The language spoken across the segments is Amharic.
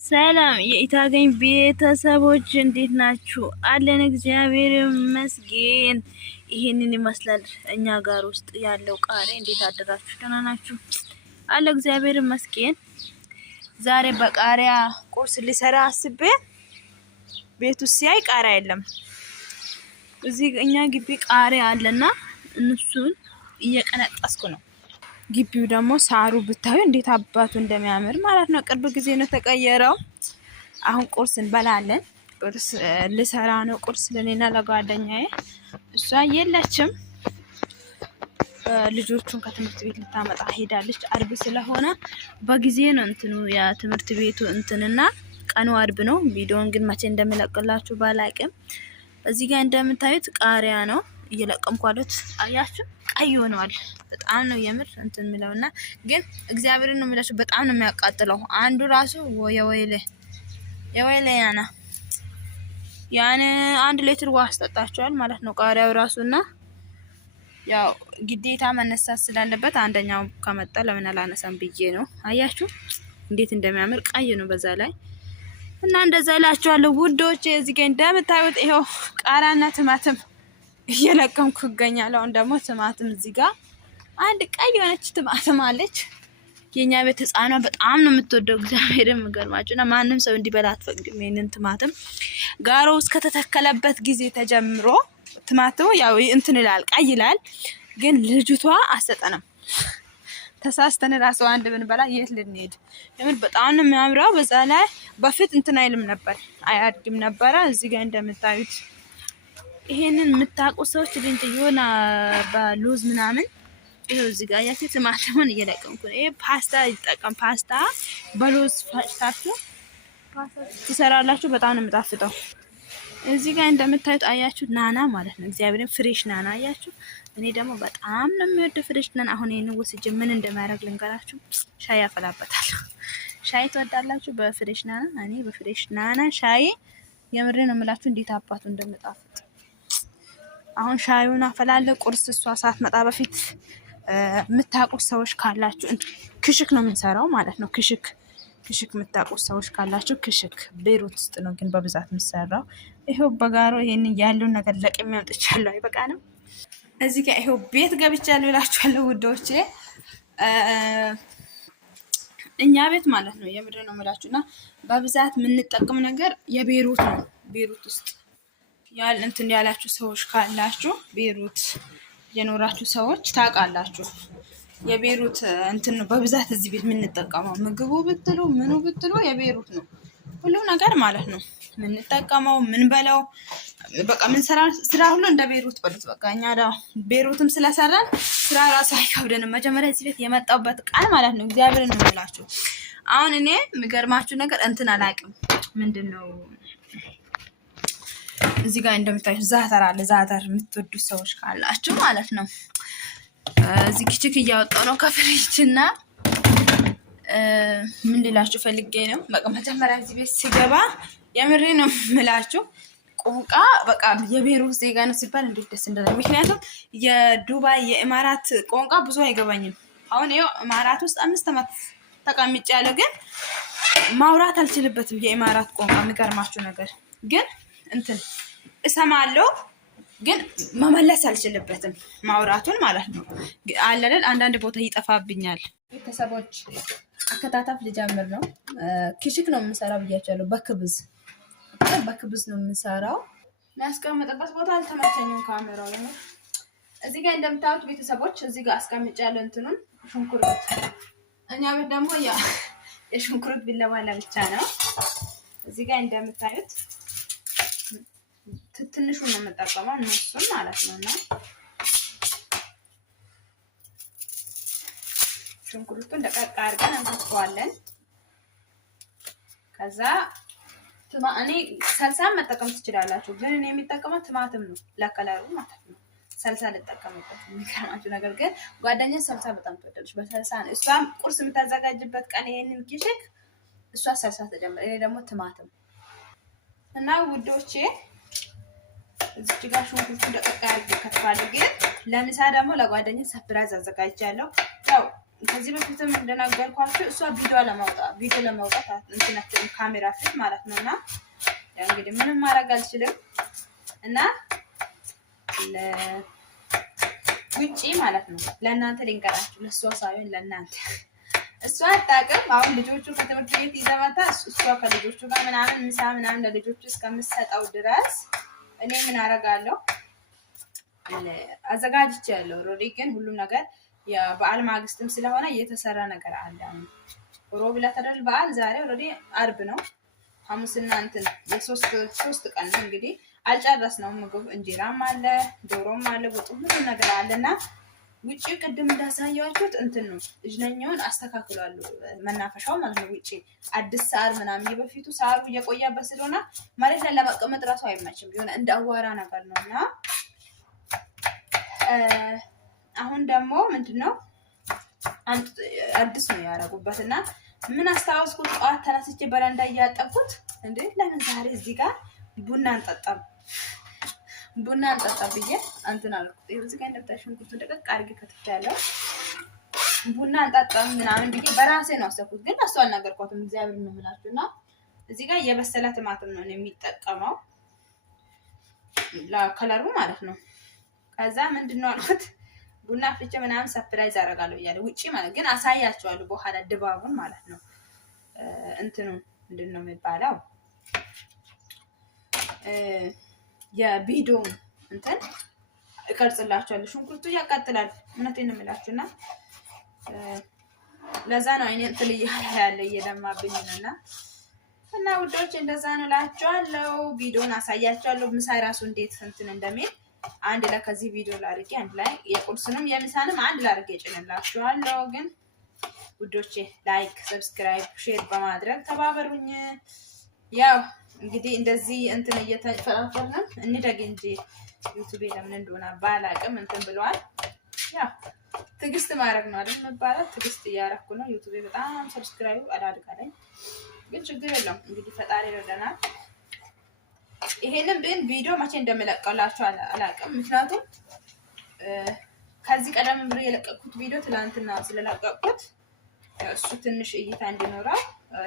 ሰላም የኢታገኝ ቤተሰቦች እንዴት ናችሁ? አለን እግዚአብሔር ይመስገን። ይሄንን ይመስላል እኛ ጋር ውስጥ ያለው ቃሪያ። እንዴት አደራችሁ? ደህና ናችሁ? አለ እግዚአብሔር ይመስገን። ዛሬ በቃሪያ ቁርስ ሊሰራ አስቤ ቤቱ ሲያይ ቃሪያ የለም። እዚህ እኛ ግቢ ቃሪያ አለና እነሱን እየቀነጠስኩ ነው። ግቢው ደግሞ ሳሩ ብታዩ እንዴት አባቱ እንደሚያምር ማለት ነው። ቅርብ ጊዜ ነው ተቀየረው። አሁን ቁርስ እንበላለን። ቁርስ ልሰራ ነው። ቁርስ ለኔና ለጓደኛዬ። እሷ የለችም። ልጆቹን ከትምህርት ቤት ልታመጣ ሄዳለች። አርብ ስለሆነ በጊዜ ነው እንትኑ ያ ትምህርት ቤቱ እንትንና ቀኑ አርብ ነው። ቪዲዮን ግን መቼ እንደምለቅላችሁ ባላቅም እዚህ ጋር እንደምታዩት ቃሪያ ነው እየለቀምኩ አሉት። አያችሁ ቀይ ሆኗል። በጣም ነው የምር እንትን የሚለውና ግን እግዚአብሔርን ነው የሚላችሁ በጣም ነው የሚያቃጥለው። አንዱ ራሱ የወይለ ያን 1 ሊትር ውሃ አስጠጣቸዋል ማለት ነው ቃሪያው ራሱና ያው ግዴታ መነሳት ስላለበት አንደኛው ከመጣ ለምን አላነሳም ብዬ ነው። አያችሁ እንዴት እንደሚያምር ቀይ ነው በዛ ላይ እና እንደዛ እላችኋለሁ ውዶቼ። እዚህ ጋር እንደምታዩት ይሄው ቃሪያና ቲማቲም እየለቀምኩ እገኛለሁ። አሁን ደግሞ ቲማቲም እዚህ ጋር አንድ ቀይ የሆነች ቲማቲም አለች። የኛ ቤት ህፃኗ በጣም ነው የምትወደው። እግዚአብሔር ይመስገን ማንም ሰው እንዲበላ አትፈቅድም። ይሄንን ቲማቲም ጋሮ ውስጥ ከተተከለበት ጊዜ ተጀምሮ ቲማቲሙ ያው እንትን ይላል ቀይ ይላል፣ ግን ልጅቷ አሰጠንም። ተሳስተን ራሱ አንድ ብንበላ የት ልንሄድ? የምር በጣም ነው የሚያምረው። በዛ ላይ በፊት እንትን አይልም ነበር አያድግም ነበረ። እዚህ ጋር እንደምታዩት ይሄንን የምታውቁ ሰዎች ልንት የሆነ በሉዝ ምናምን ይሄው እዚህ ጋር ያቺ ቲማቲሙን እየለቀምኩ ነው። ይሄ ፓስታ ይጠቀም ፓስታ በሉዝ ፈጭታችሁ ፓስታ ትሰራላችሁ። በጣም ነው የምጣፍጠው። እዚህ ጋር እንደምታዩት አያችሁ ናና ማለት ነው። እግዚአብሔርን ፍሬሽ ናና አያችሁ። እኔ ደግሞ በጣም ነው የሚወደው ፍሬሽ ናና። አሁን ይሄን ወስጄ ምን እንደማያደርግ ልንገራችሁ። ሻይ ያፈላበታል። ሻይ ትወዳላችሁ? በፍሬሽ ናና። እኔ በፍሬሽ ናና ሻይ የምሬ ነው የምላችሁ እንዴት አባቱ እንደምጣፍጥ። አሁን ሻዩን አፈላለሁ። ቁርስ እሷ ሳትመጣ በፊት የምታውቁት ሰዎች ካላችሁ ክሽክ ነው የምንሰራው ማለት ነው። ክሽክ የምታውቁት ሰዎች ካላችሁ ክሽክ ቤሩት ውስጥ ነው ግን በብዛት የምሰራው። ይሄው በጋሮ ይሄን ያለውን ነገር ለቅሜ አምጥቻለሁ። አይበቃንም? እዚህ ጋር ይሄው ቤት ገብቻለሁ እላችኋለሁ ውዶቼ። እኛ ቤት ማለት ነው የምር ነው የምላችሁና በብዛት የምንጠቀም ነገር የቤሩት ነው። ቤሩት ውስጥ እንትን ያላችሁ ሰዎች ካላችሁ ቤሩት የኖራችሁ ሰዎች ታውቃላችሁ። የቤሩት እንትን ነው በብዛት እዚህ ቤት የምንጠቀመው። ምግቡ ብትሉ ምኑ ብትሉ የቤሩት ነው ሁሉ ነገር ማለት ነው የምንጠቀመው። ምን በለው በቃ ምን ስራ ሁሉ እንደ ቤሩት በሉት። በቃ እኛ ቤሩትም ስለሰራን ስራ ራሱ አይከብደንም። መጀመሪያ እዚህ ቤት የመጣሁበት ቃል ማለት ነው እግዚአብሔርን ነው የምላችሁ። አሁን እኔ የሚገርማችሁ ነገር እንትን አላውቅም ምንድነው እዚህ ጋር እንደምታዩት ዛተር አለ። ዛተር የምትወዱ ሰዎች ካላችሁ ማለት ነው እዚህ ኪችክ እያወጣው ነው ከፍሪጅና ምን ልላችሁ ፈልጌ ነው። በቃ መጀመሪያ እዚህ ቤት ሲገባ የምሬ ነው የምላችሁ ቋንቋ በቃ የቤሩት ዜጋ ነው ሲባል እንዴት ደስ እንደሆነ። ምክንያቱም የዱባይ የኢማራት ቋንቋ ብዙ አይገባኝም። አሁን ይኸው ኢማራት ውስጥ 5 ዓመት ተቀምጫለሁ፣ ግን ማውራት አልችልበትም የኢማራት ቋንቋ። የሚገርማችሁ ነገር ግን እንትን እሰማለሁ ግን መመለስ አልችልበትም ማውራቱን ማለት ነው። አለለን አንዳንድ ቦታ ይጠፋብኛል። ቤተሰቦች አከታታፍ ልጀምር ነው። ክሽክ ነው የምሰራው ብያቸዋለሁ። በክብዝ ነው የምሰራው። የሚያስቀምጥበት ቦታ አልተመቸኝም ካሜራው ነው። እዚህ ጋር እንደምታዩት ቤተሰቦች እዚህ ጋር አስቀምጫለሁ እንትኑን ሽንኩርት። እኛ ቤት ደግሞ የሽንኩርት ቢለዋ ለብቻ ነው። እዚህ ጋር እንደምታዩት ትንሹን ነው የምጠቀመው እነሱን ማለት ነውና ሽንኩርቱን ደቀቅ አድርገን እንከትፈዋለን። ከዛ እኔ ሰልሳን መጠቀም ትችላላችሁ፣ ግን እኔ የሚጠቀመው ቲማቲም ነው ለከለሩ ማለት ነው። ሰልሳ ልጠቀምበት። የሚገርማችሁ ነገር ግን ጓደኛ ሰልሳ በጣም ትወዳለች። በሰልሳ ነው እሷም ቁርስ የምታዘጋጅበት ቀን ይሄንን ኪሽክ እሷ ሰልሳ ተጨምረ፣ እኔ ደግሞ ቲማቲም እና ውዶቼ እዚህ ጋር ሽንኩርቱን ደቀቅ አድርጌ ከትፋለሁ። ግን ለምሳ ደግሞ ለጓደኛ ሰፕራይዝ አዘጋጅቻለሁ። ያው ከዚህ በፊትም እንደነገርኳችሁ እሷ ቪዲዮ ለማውጣት እንትናችን ካሜራ ፊት ማለት ነውና ያው እንግዲህ ምንም ማድረግ አልችልም እና ውጪ ማለት ነው ለእናንተ ልንገራችሁ፣ ለእሷ ሳይሆን ለእናንተ። እሷ አታውቅም። አሁን ልጆቹ ከትምህርት ቤት ይዘመታ እሷ ከልጆቹ ጋር ምናምን ምሳ ምናምን ለልጆቹ እስከምሰጠው ድረስ እኔ ምን አደርጋለሁ አዘጋጅቻለሁ። ኦልሬዲ ግን ሁሉም ነገር የበዓል ማግስትም ስለሆነ እየተሰራ ነገር አለ። ሮብ ዕለት አይደል በዓል፣ ዛሬ ኦልሬዲ አርብ ነው። ሐሙስና እንትን የሶስት ቀን ነው እንግዲህ አልጨረስነውም። ምግብ እንጀራም አለ፣ ዶሮም አለ፣ ወጡ ሁሉ ነገር አለና ውጪ ቅድም እንዳሳያችሁት እንትን ነው እጅነኛውን አስተካክሏል። መናፈሻው ማለት ነው። ውጪ አዲስ ሳር ምናምን የበፊቱ ሳሩ እየቆያበት ስለሆነ መሬት ላይ ለመቀመጥ ራሱ አይመችም። የሆነ እንደ አዋራ ነገር ነውና አሁን ደግሞ ምንድነው አዲስ ነው ያደረጉበትና ምን አስታውስኩት፣ ጠዋት ተነስቼ በረንዳ እያጠብኩት እንዴ ለምን ዛሬ እዚህ ጋር ቡና እንጠጣም ብዬ እንትን አልኩት። እዚህ ጋር እንደምታዩት ሽንኩርቱን ደቀቅ አድርጌ ከትቻለሁ። ቡና እንጠጣም ምናምን ብዬ በራሴ ነው አሰብኩት፣ ግን እሷ አልነገርኳትም። እግዚአብሔር ነው የምላችሁና እዚህ ጋር የበሰለ ቲማቲም ነው የሚጠቀመው ለከለሩ ማለት ነው። ከዛ ምንድነው አልኩት ቡና ፍቼ ምናምን ሰርፕራይዝ አደርጋለሁ እያለ ውጪ ማለት ግን አሳያቸዋለሁ በኋላ ድባቡን ማለት ነው። እንትኑ ምንድነው የሚባለው የቪዲዮ እንትን እቀርጽላችኋለሁ። ሽንኩርቱ ያቃጥላል፣ እውነቴን ነው የምላችሁና ለዛ ነው አይኔ እንትን ያለ እየደማብኝ ነውና እና ውዶች እንደዛ ነው እላችኋለሁ። ቪዲዮን አሳያችኋለሁ። ምሳ ራሱ እንዴት እንትን እንደሚል አንድ ላይ ከዚህ ቪዲዮ ላድርጌ አንድ ላይ የቁርስንም የምሳንም አንድ ላይ አድርጌ ጭንላችኋለሁ። ግን ውዶቼ ላይክ፣ ሰብስክራይብ፣ ሼር በማድረግ ተባበሩኝ። ያው እንግዲህ እንደዚህ እንትን እየተፈራፈርን እንደግ እንጂ ዩቲዩብ ለምን እንደሆነ ባላቅም እንትን ብለዋል። ያው ትዕግስት ማድረግ ነው አይደል የሚባለው። ትዕግስት እያደረኩ ነው። ዩቲዩብ በጣም ሰብስክራይብ አላድጋለኝ፣ ግን ችግር የለም እንግዲህ ፈጣሪ ይረዳናል። ይሄንን ግን ቪዲዮ መቼ እንደምለቀላችሁ አላውቅም። ምክንያቱም ከዚህ ቀደም ብሎ የለቀቁት ቪዲዮ ትላንትና ስለለቀቁት እሱ ትንሽ እይታ እንዲኖረው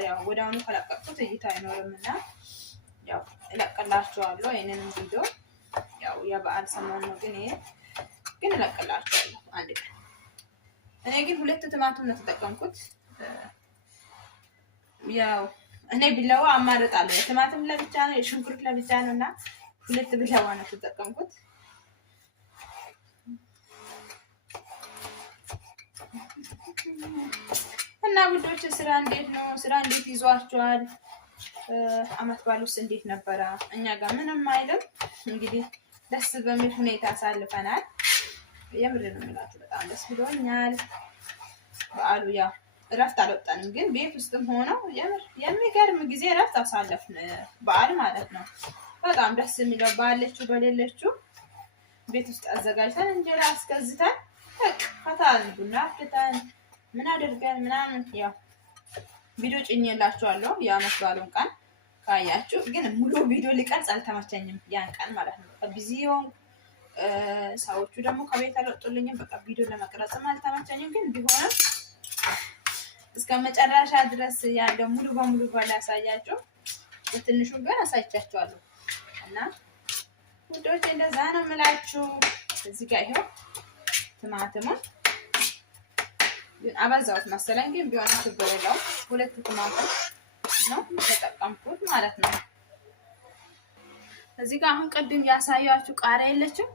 ያው ወዲያውኑ ከለቀቁት እይታ አይኖርምና ያው እለቅላችኋለሁ። ይሄንን ቪዲዮ ያው የበዓል ሰሞን ነው፣ ግን እለቅላችኋለሁ አንድ ቀን። እኔ ግን 2 ቲማቲም ነው ተጠቀምኩት። ያው እኔ ቢላዋ አማርጣለሁ። ቲማቲም ለብቻ ነው፣ ሽንኩርት ለብቻ ነውና 2 ቢላዋ ነው ተጠቀምኩት። እና ውዶች ስራ እንዴት ነው? ስራ እንዴት ይዟችኋል? አመት ባሉስ እንዴት ነበረ? እኛ ጋር ምንም አይልም። እንግዲህ ደስ በሚል ሁኔታ አሳልፈናል። የምር ነው የምላችሁ፣ በጣም ደስ ብሎኛል። በዓሉ ያው እረፍት አልወጣንም፣ ግን ቤት ውስጥም ሆነው የሚገርም ጊዜ እረፍት አሳለፍን። በዓል ማለት ነው በጣም ደስ የሚለው ባለችው በሌለችው ቤት ውስጥ አዘጋጅተን እንጀራ አስገዝተን ፈታን ቡና አፍልተን ምን አድርገን ምናምን ያው ቪዲዮ ጭኜላችኋለሁ። የአመት በዓሉን ቀን ካያችሁ፣ ግን ሙሉ ቪዲዮ ሊቀርጽ አልተመቸኝም ያን ቀን ማለት ነው። ቢዚ ሆንኩ። ሰዎቹ ደግሞ ከቤት አልወጡልኝም። በቃ ቪዲዮ ለመቅረጽም አልተመቸኝም። ግን ቢሆንም እስከ መጨረሻ ድረስ ያለው ሙሉ በሙሉ ባላሳያችሁ በትንሹ ግን አሳይቻችኋለሁ። እና ውዶች እንደዛ ነው የምላችሁ። እዚህ ጋር ይሄው ቲማቲሙን አባዛውት መሰለኝ፣ ግን ቢሆን ችግር የለውም። 2 ቲማቲም ነው ተጠቀምኩት ማለት ነው። እዚህ ጋር አሁን ቅድም ያሳያችሁ ቃሪያ የለችም።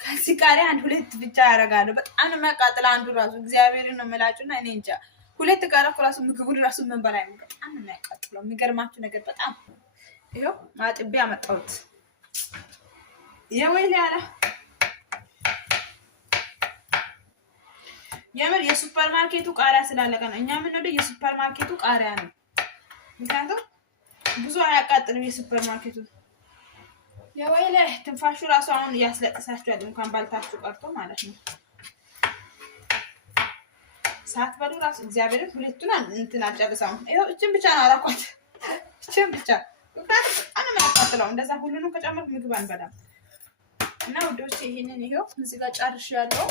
ከዚህ ቃሪያ 1-2 ብቻ ያደርጋለሁ። በጣም ነው የሚያቃጥለው አንዱ ራሱ። እግዚአብሔርን ነው የምላችሁና እኔ እንጃ 2 ቃሪያ ራሱ ምግቡን ራሱ ምን በላይ ነው። በጣም ነው የሚያቃጥለው። የሚገርማችሁ ነገር በጣም ይሄው ማጥቤ አመጣሁት። የወይኔ ያለ የምር የሱፐር ማርኬቱ ቃሪያ ስላለቀ ነው። እኛ የምንወደው የሱፐር ማርኬቱ ቃሪያ ነው። ምክንያቱም ብዙ አያቃጥልም የሱፐር ማርኬቱ። የወይኔ ትንፋሹ ራሱ አሁን ያስለቅሳችኋል፣ እንኳን ባልታችሁ ቀርቶ ማለት ነው። ሳትበሉ ራሱ እግዚአብሔርን 2ቱን እንትን አልጨርሰውም። ይኸው እችን ብቻ ነው አራኳት፣ እችን ብቻ። ምክንያቱም በጣም ነው የሚያቃጥለው። እንደዛ ሁሉንም ከጨመርኩ ምግብ አንበላም። እና ውዶች ይሄንን ይሄው እዚህ ጋር ጨርሻለሁ።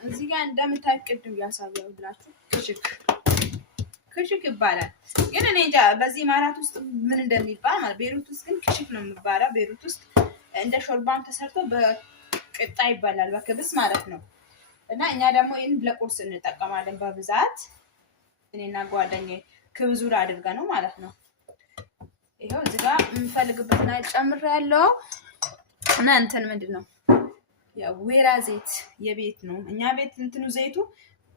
እዚህ ጋር እንደምታዩት ቅድም ያሳየሁላችሁ ክሽክ ይባላል። ግን እኔ እንጃ በዚህ ኢማራት ውስጥ ምን እንደሚባል ማለት ቤሩት ውስጥ ግን ክሽክ ነው የሚባለው። ቤሩት ውስጥ እንደ ሾርባም ተሰርቶ በቅጣ ይባላል በክብስ ማለት ነው። እና እኛ ደግሞ ይህን ለቁርስ እንጠቀማለን በብዛት እኔና ጓደኛዬ ክብዙ ላይ አድርገ ነው ማለት ነው። ይሄው እዚህ ጋር የምፈልግበትን አይደል ጨምሬያለሁ። እና እንትን ምንድነው ያው ወይራ ዘይት የቤት ነው። እኛ ቤት እንትኑ ዘይቱ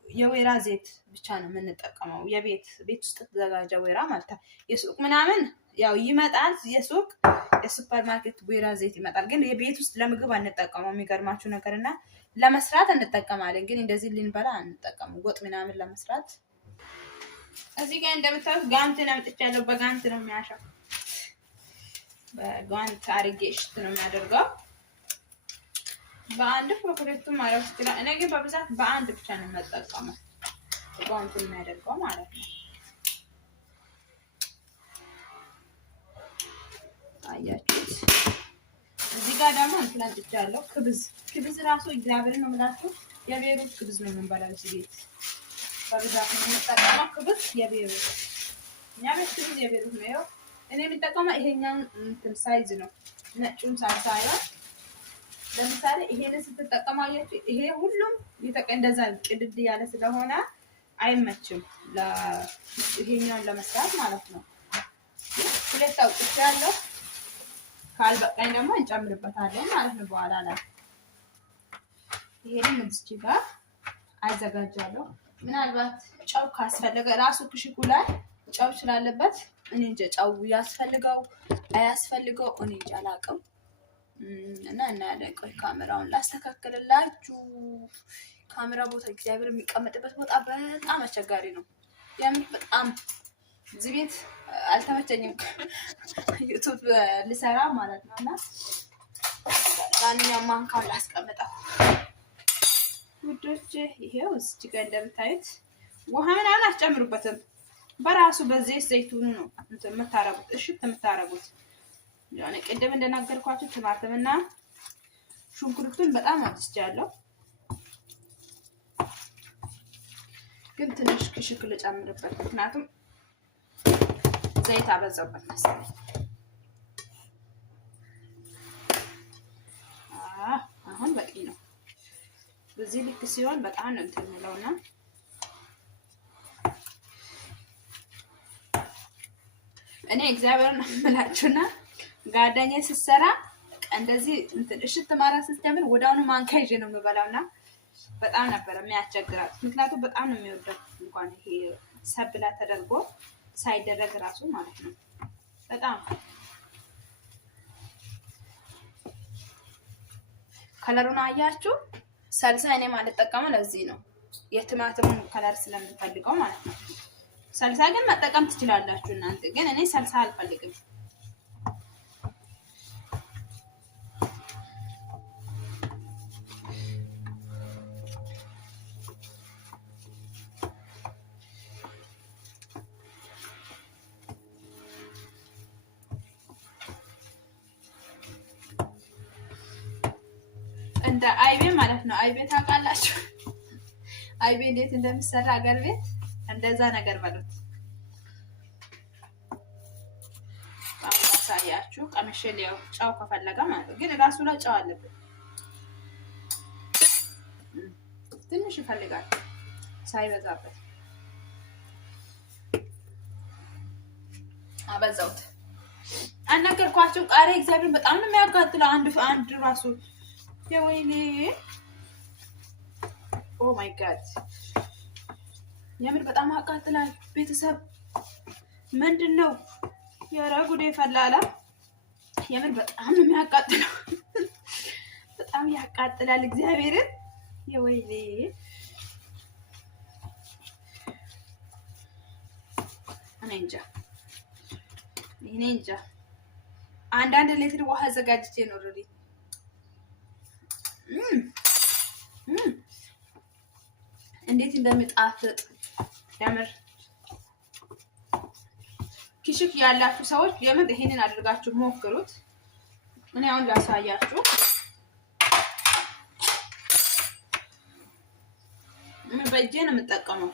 የወይራ ዘይት ብቻ ነው የምንጠቀመው። ቤት ውስጥ ተዘጋጀ ወይራ ማለት ነው። የሱቅ ምናምን ያው ይመጣል። የሱፐር ማርኬት ወይራ ዘይት ይመጣል። ግን የቤት ውስጥ ለምግብ አንጠቀመው። የሚገርማችሁ ነገርና ለመስራት እንጠቀማለን። ግን እንደዚህ ልንበላ አንጠቀመው። ወጥ ምናምን ለመስራት እዚህ ጋር እንደምታዩት ጋንት አምጥቻለሁ። በጋንት ነው የሚያሻው። በጋንት አድርጌ እሽት ነው የሚያደርገው። በአንድ በሁለቱም ማለት ይችላል። እኔ ግን በብዛት በአንድ ብቻ ነው የምጠቀመው። ጋንት የሚያደርገው ማለት ነው። አያችሁት? እዚህ ጋር ደግሞ እንትን አምጥቻለሁ። ክብዝ ራሱ እግዚአብሔርን ነው የምላችሁ የቤሩት ክብዝ ነው የምንበላው እዚህ ቤት በብዛት ነው የምንጠቀመው። ክብዝ የቤሩት እኛ ቤት ክብዝ የቤሩት ነው። እኔ የምጠቀመው ይሄኛውን እንትን ሳይዝ ነው። ነጩን ሳይሆን ለምሳሌ ይሄንን ስትጠቀማያችሁ ይሄ ሁሉም እንደዛ ቅድድ ያለ ስለሆነ አይመችም ይሄኛውን ለመስራት ማለት ነው። ሁለት አውጥቻለሁ። ካልበቃኝ ደግሞ እንጨምርበታለን ማለት ነው በኋላ ላይ። ይሄንን እዚህ ጋር አዘጋጃለሁ። ምናልባት ጨው ካስፈለገ ራሱ ክሽኩ ላይ ጨው ስላለበት እኔ እንጃ ጨው ያስፈልገው አያስፈልገው እኔ እንጃ አላውቅም። እና ቆይ ካሜራውን ላስተካክልላችሁ። ካሜራ ቦታ እግዚአብሔር የሚቀመጥበት ቦታ በጣም አስቸጋሪ ነው። የምን በጣም እዚህ ቤት አልተመቸኝም ዩቲዩብ ልሰራ ማለት ነው። እና ማንኛውም ማንካውን ላስቀምጠው ውዶች። ይሄው እዚህ ጋር እንደምታዩት ውሃ ምናምን አስጨምሩበትም። በራሱ በዚህ ዘይቱን ነው የምታረጉት እሽት የምታረጉት። ያኔ ቅድም እንደነገርኳችሁ ቲማቲምና ሽንኩርቱን በጣም አጥቻለሁ። ግን ትንሽ ክሽክ ልጨምርበት ምክንያቱም ዘይት አበዛበት መሰለኝ። አሁን በቂ ነው። በዚህ ልክ ሲሆን በጣም ነው እንትን የሚለውና እኔ እግዚአብሔርን አምላችሁና ጓደኛዬ ስትሰራ እንደዚህ እንትን እሽት ማራ ስትጀምር ወዳውኑ ማንካ ይዤ ነው የምበላውና በጣም ነበር የሚያስቸግራት። ምክንያቱም በጣም ነው የሚወደው እንኳን ይሄ ሰብላ ተደርጎ ሳይደረግ ራሱ ማለት ነው። በጣም ከለሩን አያችሁ። ሰልሳ እኔ ማለት ጠቀመው ለዚህ ነው የቲማቲሙን ከለር ስለምፈልገው ማለት ነው። ሰልሳ ግን መጠቀም ትችላላችሁ እናንተ። ግን እኔ ሰልሳ አልፈልግም። እንደ አይቤ ማለት ነው። አይቤ ታውቃላችሁ? አይቤ እንዴት እንደሚሰራ ሀገር ቤት እንደዛ ነገር በሉት። ሳያችሁ ቀምሼ ሊያው ጫው ከፈለገ ማለት ግን ራሱ ላይ ጫው አለበት። ትንሽ ይፈልጋል ሳይበዛበት። አበዛውት አነገርኳችሁ። ቃሪያ እግዚአብሔር በጣም ነው የሚያጋጥለው። አንድ ራሱ የወይኔ ኦ ማይ ጋድ የምር በጣም አቃጥላል። ቤተሰብ ምንድነው የራጉዴ ፈላላ። የምር በጣም ነው የሚያቃጥለው። በጣም ያቃጥላል እግዚአብሔርን። የወይኔ እኔ እንጃ አንዳንድ ሊትር ውሃ አዘጋጅቼ ነው ኦልሬዲ እንዴት እንደሚጣፍጥ የምር። ክሽክ ያላችሁ ሰዎች የምር ይሄንን አድርጋችሁ ሞክሩት። እኔ አሁን ላሳያችሁ። በእጄ ነው የምጠቀመው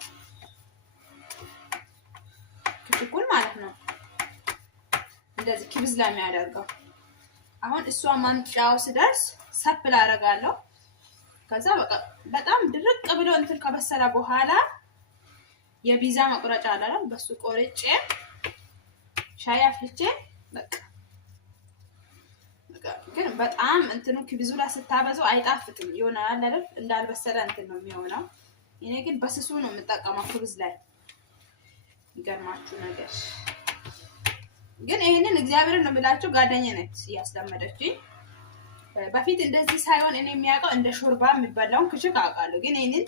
ክችኩል ማለት ነው። እንደዚህ ክብዝ ላይ የሚያደርገው አሁን እሷ ማንጫው ሲደርስ ሰፕል አደርጋለሁ። ከዛ በቃ በጣም ድርቅ ብሎ እንትን ከበሰለ በኋላ የቢዛ መቁረጫ አለ በሱ ቆርጬ ሻይ አፍልቼ በቃ ግን በጣም እንትኑ ክብዙ ላይ ስታበዛው አይጣፍጥም። ይሆናል አይደል እንዳልበሰለ እንትን ነው የሚሆነው። እኔ ግን በስሱ ነው የምጠቀመው ክብዝ ላይ። ይገርማችሁ ነገር ግን ይሄንን እግዚአብሔርን ነው የምላችሁ ጓደኛዬ ነች ያስለመደችኝ። በፊት እንደዚህ ሳይሆን እኔ የሚያውቀው እንደ ሾርባ የሚበላውን ክሽክ አውቃለሁ። ግን ይሄንን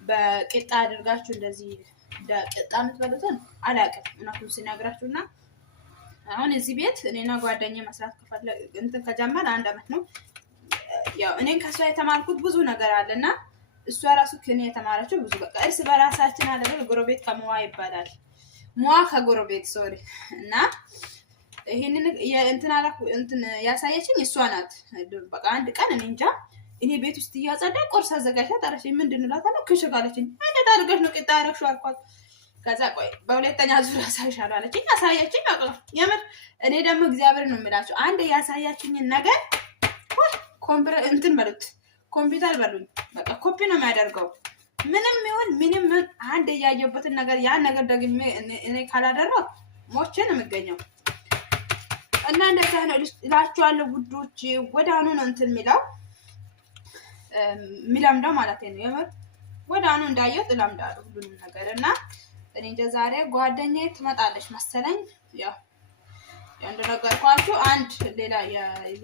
በቂጣ አድርጋችሁ እንደዚህ እንደ ቂጣ የምትበሉትን አላውቅም እውነቱን ሲነግራችሁና አሁን እዚህ ቤት እኔና ጓደኛዬ መስራት እንትን ከጀመረ 1 አመት ነው። ያው እኔን ከሷ የተማርኩት ብዙ ነገር አለና እሷ ራሱ ከኔ የተማረችው ብዙ በቃ እርስ በራሳችን አይደል ጎረቤት ከመዋ ይባላል። ሟ ከጎረቤት ሶሪ እና ይሄንን እንትን ያሳየችኝ እሷ ናት። በቃ አንድ ቀን እኔ እንጃ እኔ ቤት ውስጥ እያጸዳ ቁርስ አዘጋጅታ ጠራችኝ። ምንድን ነው እላታለሁ። ክሽክ አለችኝ። እንዴት አድርገሽ ነው ቂጣ ያደረግሽው አልኳት። ከዛ ቆይ በሁለተኛ ዙር አሳይሻለሁ አለችኝ። አሳየችኝ። በቃ የምር እኔ ደግሞ እግዚአብሔር ነው የምላችሁ አንድ ያሳያችኝን ነገር እንትን በሉት ኮምፒውተር በሉኝ በቃ ኮፒ ነው የሚያደርገው። ምንም ይሁን ምንም አንድ ያየሁበትን ነገር ያን ነገር ደግሜ እኔ ካላደረኩ ሞቼ ነው የምገኘው። እና እንደዛ ነው እላችኋለሁ ውዶች። ወዳኑ ነው እንትን የሚለምደው ማለት ነው። የምር ወዳኑ እንዳየሁት እለምዳለሁ ሁሉንም ነገር። እና እኔ እንደ ዛሬ ጓደኛዬ ትመጣለች መሰለኝ። ያው እንደነገርኳችሁ አንድ ሌላ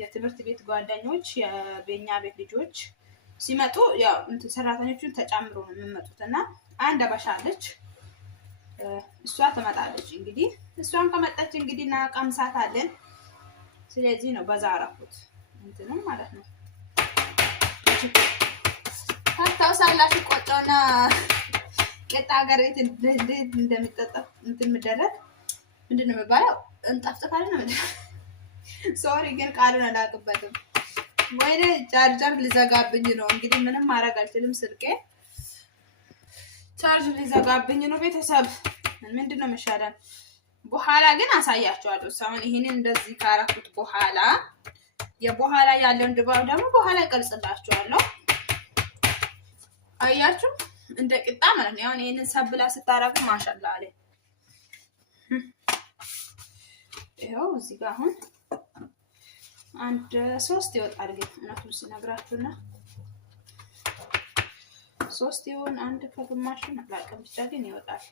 የትምህርት ቤት ጓደኞች የኛ ቤት ልጆች ሲመጡ ያው እንትን ሰራተኞቹን ተጨምሮ ነው የሚመጡት። እና አንድ አበሻለች እሷ ትመጣለች። እንግዲህ እሷን ከመጣች እንግዲህ እና ቀምሳታለን። ስለዚህ ነው በዛ አደረኩት እንትንም ማለት ነው። ታውሳላችሁ ቆጮና ቂጣ ሀገር ቤት እንዴት እንደሚጠጣ እንትን ምደረግ ምንድን ነው የሚባለው? እንጠፍጥፋለን ነው ምንድን ሶሪ ግን ቃሉን አላውቅበትም። ወይኔ ቻርጀር ሊዘጋብኝ ነው። እንግዲህ ምንም ማድረግ አልችልም። ስልኬ ቻርጅ ሊዘጋብኝ ነው። ቤተሰብ ምንድን ነው የሚሻለን? በኋላ ግን አሳያችኋለሁ። አሁን ይሄንን እንደዚህ ካረኩት በኋላ የበኋላ ያለውን ድባብ ደግሞ በኋላ ይቀርጽላችኋለሁ። አያችሁ እንደ ቂጣ ማለት ነው። አሁን ይሄንን ሰብላ ስታረጉ ማሻአላ አለ። ይሄው እዚህ ጋር አሁን 3 ይወጣል። ግን እውነቱን ሲነግራችሁና 3 ይሁን 1 ከግማሽ አላውቅም፣ ብቻ ግን ይወጣል።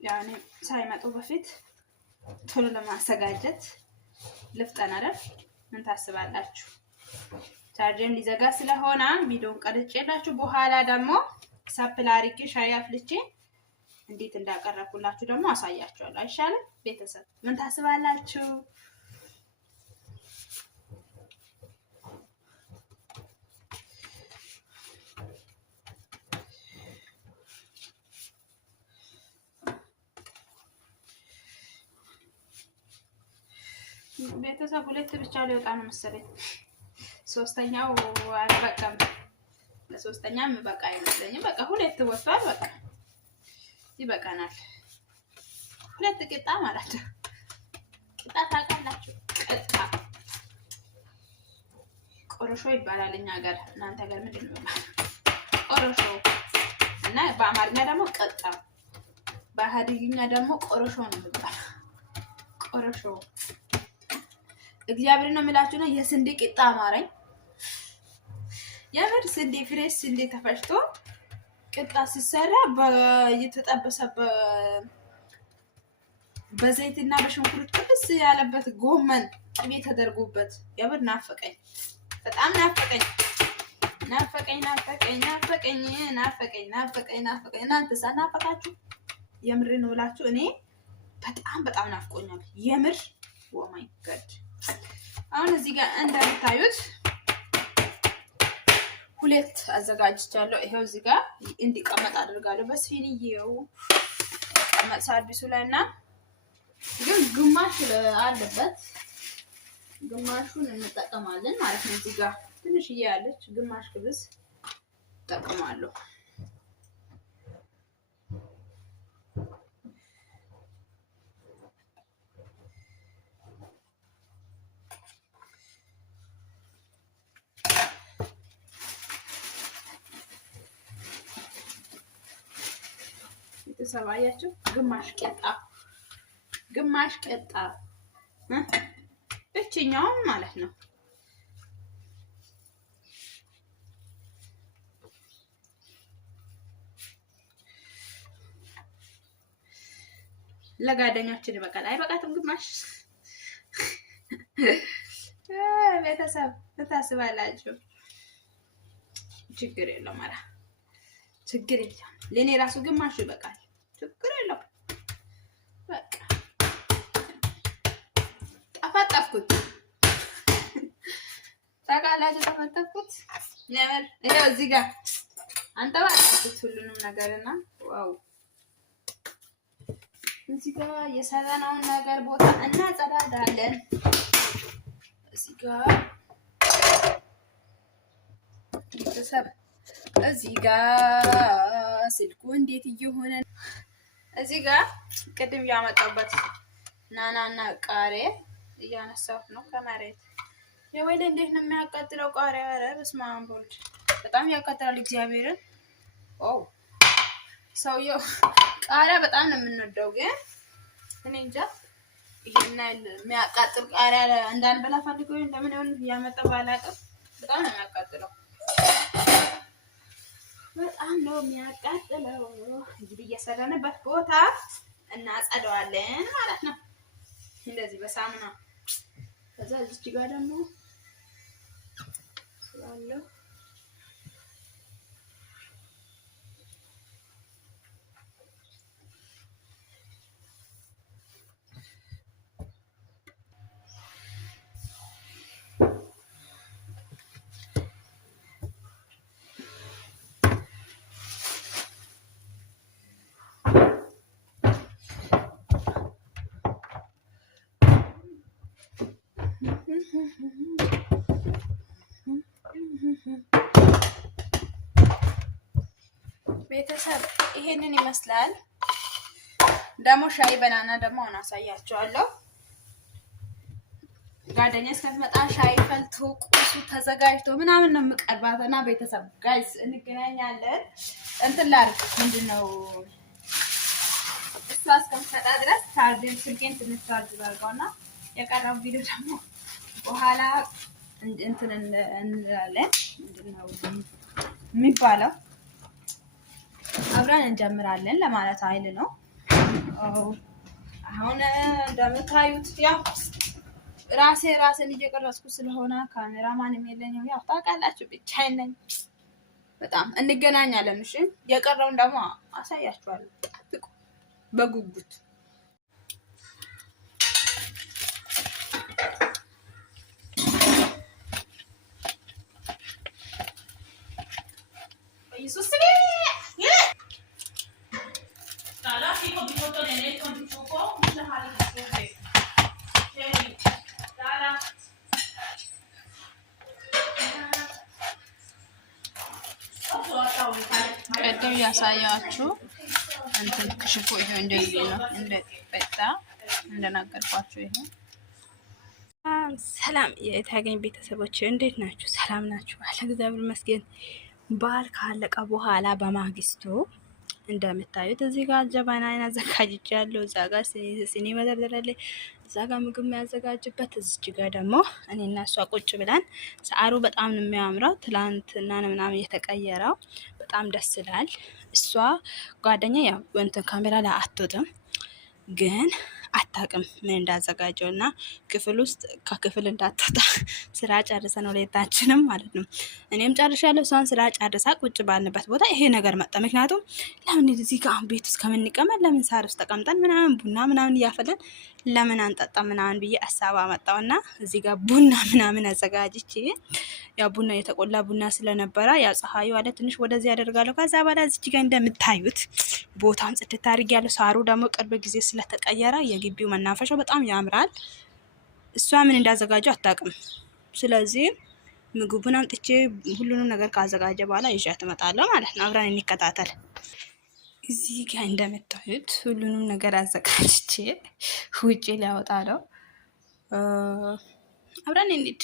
ያኔ ሳይመጡ በፊት ቶሎ ለማዘጋጀት ልፍጠን አይደል? ምን ታስባላችሁ? ቻርጀር ሊዘጋ ስለሆነ ቪዲዮን ቀርጬላችሁ በኋላ ደግሞ ሳፕል አድርጌ ሻይ አፍልቼ እንዴት እንዳቀረብኩላችሁ ደግሞ አሳያችኋለሁ። አይሻልም? ቤተሰብ ምን ታስባላችሁ? ቤተሰብ 2 ብቻ ሊወጣ ነው መሰለኝ። 3ኛው አልበቃም። ለሶስተኛም በቃ አይመስለኝም። በቃ 2 ወጥቷል። በቃ ይበቃናል። 2 ቂጣ ማለት ነው። ቂጣ ታውቃላችሁ? ቂጣ ቆሮሾ ይባላል እኛ ሀገር። እናንተ ሀገር ምንድን ነው የሚባለው? ቆሮሾ እና በአማርኛ ደግሞ ቂጣ፣ በሀዲይኛ ደግሞ ቆሮሾ ነው የሚባለው። ቆሮሾ እግዚአብሔር ነው የምላችሁ ነው። የስንዴ ቂጣ አማረኝ። የምር ስንዴ ፍሬሽ ስንዴ ተፈጭቶ ቂጣ ሲሰራ በየተጠበሰ በዘይትና በሽንኩርት ጥብስ ያለበት ጎመን ቅቤ ተደርጎበት የምር ናፈቀኝ። በጣም ናፈቀኝ። እናንተ ሳናፈቃችሁ የምር ነው እላችሁ። እኔ በጣም ናፍቆኛል የምር። ኦ ማይ ጋድ። አሁን እዚህ ጋር እንደምታዩት 2 አዘጋጅቻለሁ። ይሄው እዚህ ጋር እንዲቀመጥ አድርጋለሁ በሲኒዬው ቀመጥ ሰርቪሱ ላይና ግን ግማሽ አለበት ግማሹን እንጠቀማለን ማለት ነው። እዚህ ጋር ትንሽዬ ያለች ግማሽ ክብስ እጠቀማለሁ። የተሰባያችሁ ግማሽ ቂጣ እችኛውም ማለት ነው። ለጓደኛችን ይበቃል። አይበቃትም? ግማሽ ቤተሰብ ታስባላችሁ። ችግር የለውም። ኧረ ችግር የለም። ለኔ ራሱ ግማሹ ይበቃል። ችግር የለውም። በቃ ጠፈጠፍኩት። ታውቃላችሁ፣ ጠፈጠፍኩት። ለምን ይሄው እዚህ ጋር አንጠባጠፍኩት ሁሉንም ነገርና ዋው እዚህ ጋር የሰራነውን ነገር ቦታ እናጸዳዳለን። እዚህ ጋር ቤተሰብ እዚህ ጋር ስልኩ እንዴት እየሆነ እዚህ ጋር ቅድም ያመጣበት ናናና ቃሪያ እያነሳሁት ነው ከመሬት። የወይኔ እንዴት ነው የሚያቃጥለው ቃሪያ! ኧረ በስመ አብ ወልድ በጣም ያቃጥላል እግዚአብሔርን። ኦ ሰውየው ቃሪያ በጣም ነው የምንወደው፣ ግን እኔ እንጃ ይሄን የሚያቃጥል ቃሪያ እንዳንበላ ፈልጎ እንደምን ይሆን ያመጣው ባላውቅም በጣም ነው የሚያቃጥለው። በጣም ነው የሚያቃጥለው። እንግዲህ እየሰራንበት ቦታ እናጸደዋለን ማለት ነው፣ እንደዚህ በሳሙና። ከዛ እዚች ጋር ደግሞ ስላለው ቤተሰብ ይሄንን ይመስላል። ደግሞ ሻይ በናና ደግሞ አሁን አሳያችኋለሁ። ጓደኛ እስከትመጣ ሻይ ፈልቶ ቁርሱ ተዘጋጅቶ ምናምን ነው የምቀርባትና ቤተሰብ ጋይስ እንገናኛለን። እንትን ላድርግ ምንድነው እሷ እስከምትመጣ ድረስ ቻርጅን ስልኬን ትንሽ ቻርጅ አድርገውና የቀረው ቪዲዮ ደግሞ በኋላ እንትን እንላለን። ምንድነው የሚባለው አብረን እንጀምራለን ለማለት ኃይል ነው። አሁን እንደምታዩት ያው ራሴን እየቀረጽኩ ስለሆነ ካሜራማንም የለኝም። ያው ታውቃላችሁ ብቻዬን ነኝ። በጣም እንገናኛለን። እሺ የቀረውን ደግሞ አሳያችኋለሁ። ጠብቁ በጉጉት። ኢየሱስ ቅድም ያሳያችሁ እንትን ክሽፎ ይሄ እንደዚህ ነው፣ እንደ በጣ እንደነገርኳችሁ ይሄ። ሰላም የታገኝ ቤተሰቦች እንዴት ናችሁ? ሰላም ናችሁ? አለ እግዚአብሔር ይመስገን። በዓል ካለቀ በኋላ በማግስቱ እንደምታዩት እዚህ ጋር ጀበናን አዘጋጅቻለሁ። እዛ ጋር ሲኒ መደርደሪያ፣ እዛ ጋር ምግብ የሚያዘጋጅበት፣ እዚች ጋር ደግሞ እኔና እሷ ቁጭ ብለን ሰዓሩ በጣም ነው የሚያምረው። ትላንትና ምናምን የተቀየረው በጣም ደስ ይላል። እሷ ጓደኛ ያው እንትን ካሜራ ላይ አትወጥም፣ ግን አታውቅም ምን እንዳዘጋጀው እና ክፍል ውስጥ ከክፍል እንዳትወጣ ስራ ጨርሰን ሁለታችንም ማለት ነው። እኔም ጨርሻለሁ፣ እሷን ስራ ጨርሳ ቁጭ ባልንበት ቦታ ይሄ ነገር መጣ። ምክንያቱም ለምን እዚህ ጋር ቤት ውስጥ ከምንቀመጥ ለምን ሳር ውስጥ ተቀምጠን ምናምን ቡና ምናምን እያፈለን ለምን አንጠጣ ምናምን ብዬ ሀሳብ አመጣውና እዚህ ጋር ቡና ምናምን አዘጋጅቼ ያው ቡና የተቆላ ቡና ስለነበረ ያው ፀሐዩ አለ ትንሽ ወደዚህ ያደርጋለሁ። ከዛ በኋላ እዚች ጋር እንደምታዩት ቦታውን ጽድት አድርጌያለሁ። ሳሩ ደግሞ ቅርብ ጊዜ ስለተቀየረ የግቢው መናፈሻው በጣም ያምራል። እሷ ምን እንዳዘጋጀ አታውቅም። ስለዚህ ምግቡን አምጥቼ ሁሉንም ነገር ካዘጋጀ በኋላ ይዣት እመጣለሁ ማለት ነው። አብረን እንከታተል። እዚህ ጋር እንደምታዩት ሁሉንም ነገር አዘጋጅቼ ውጪ ሊያወጣ ነው። አብረን እንሂድ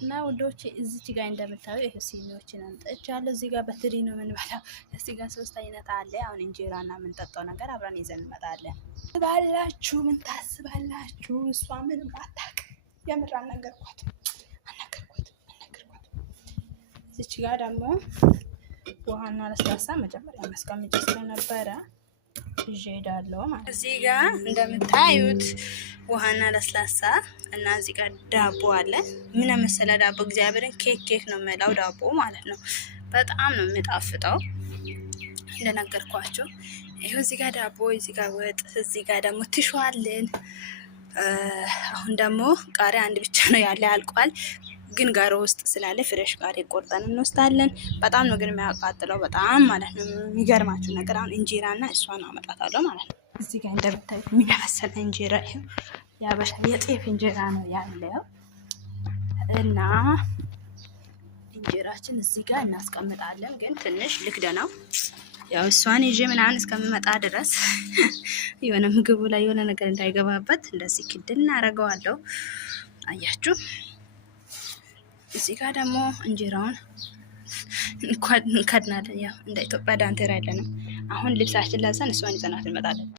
እና ውዶቼ እዚች ጋር እንደምታዩ ይሄ ሲኒዎችን አምጥቻለሁ። እዚህ ጋር በትሪ ነው የምንበላው። እዚህ ጋር 3 አይነት አለ። አሁን እንጀራና የምንጠጣው ነገር አብረን ይዘን እንመጣለን። ባላችሁ ምን ታስባላችሁ? እሷ ምንም አታውቅም። የምር አናገርኳት። እዚች ጋር ደግሞ ውሃና ለስላሳ መጀመሪያ ማስቀመጫ ስለነበረ ይዤ እሄዳለሁ ማለት ነው። እዚህ ጋር እንደምታዩት ውሃና ለስላሳ እና እዚህ ጋር ዳቦ አለ። ምን መሰለ ዳቦ እግዚአብሔርን ኬክ ነው የምላው ዳቦ ማለት ነው። በጣም ነው የሚጣፍጠው እንደነገርኳችሁ። ይሄው እዚህ ጋር ዳቦ፣ እዚህ ጋር ወጥ፣ እዚህ ጋር ደግሞ ትሿልን። አሁን ደግሞ ቃሪያ አንድ ብቻ ነው ያለ አልቋል። ግን ጋሮ ውስጥ ስላለ ፍሬሽ ቃሪያ ቆርጠን እንወስዳለን። በጣም ነው ግን የሚያቃጥለው በጣም ማለት ነው። የሚገርማችሁ ነገር አሁን እንጀራና እሷን አመጣታለሁ ማለት ነው። እዚህ ጋር እንደምታዩት የሚያበሰለ እንጀራ ይሄው ያበሻ የጤፍ እንጀራ ነው ያለው እና እንጀራችን እዚህ ጋር እናስቀምጣለን። ግን ትንሽ ልክደ ነው ያው እሷን ይዤ ምናምን እስከምመጣ ድረስ የሆነ ምግቡ ላይ የሆነ ነገር እንዳይገባበት እንደዚህ ክድና አደርገዋለሁ። አያችሁ እዚህ ጋር ደግሞ እንጀራውን እንከድናለን። ያው እንደ ኢትዮጵያ ዳንቴራ ያለንም አሁን ልብሳችን ለብሰን እሷን ይዘናት እንመጣለን።